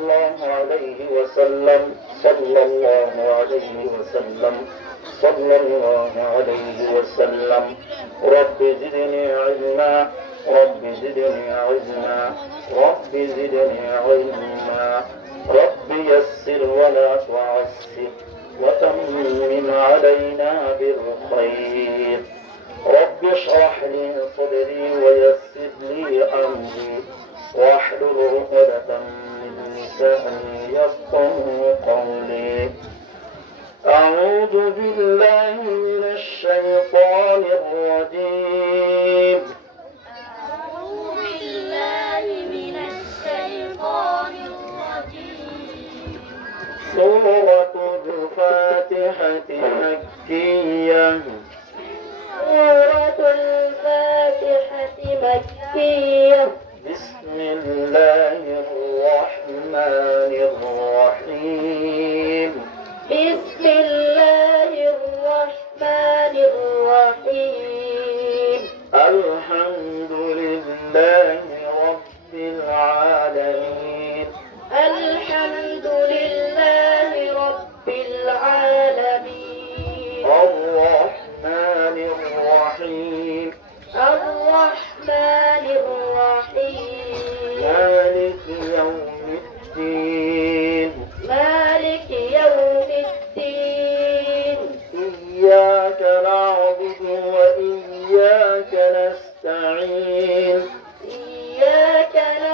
الله عليه وسلم صلى الله عليه وسلم. صلى الله عليه وسلم رب زدني علما رب زدني علما رب زدني علما رب يسر ولا تعسر وتمم علينا بالخير. رب اشرح لي صدري ويسر لساني يفقه قولي. أعوذ بالله من الشيطان الرجيم أعوذ بالله من الشيطان الرجيم. سورة الفاتحة مكية. سورة الفاتحة مكية.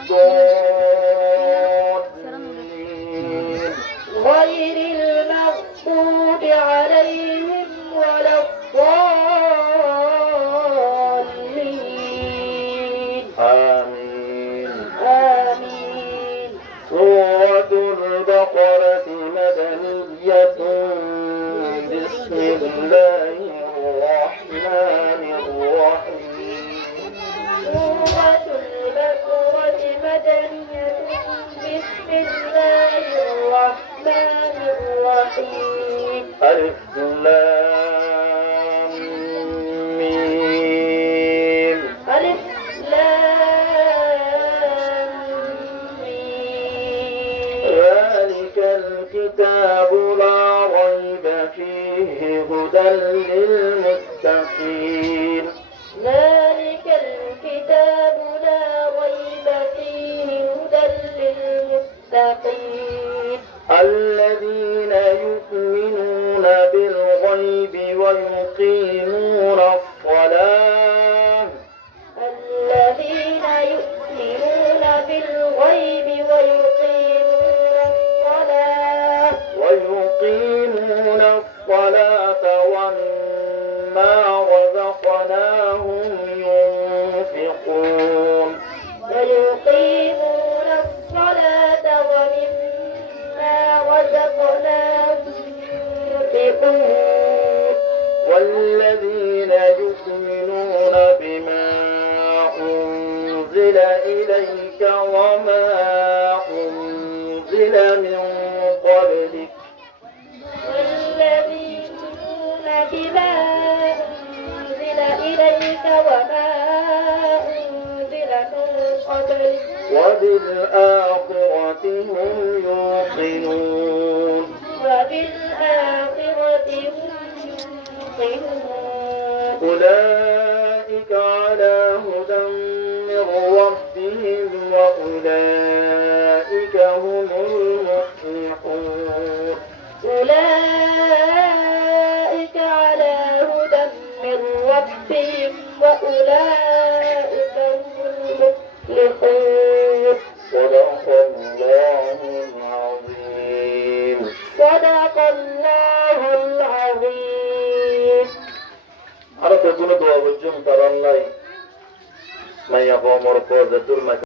الضالين غير المغضوب عليهم ولا الضالين. آمين. آمين. سورة البقرة مدنية بسم الله. بسم الله الرحمن الرحيم ذلك الكتاب لا ريب فيه هدى للمتقين للمتقين الذين يؤمنون بالغيب ويقيمون الصلاة. الذين يؤمنون بالغيب ويقيمون الصلاة. ويقيمون الصلاة ومما يؤمنون بما أنزل إليك وما أنزل من قبلك. والذين بما أنزل إليك وما أنزل من قبلك. وبالآخرة هم يوقنون. وبالآخرة هم يوقنون. أولئك على هدى من ربهم وأولئك هم المفلحون. أولئك على هدى من وأولئك هم المفلحون. صدق الله العظيم. صدق الله আরও বেগুনে দোয়া বুঝুম তার অন্যায় মাইয়া বমর পর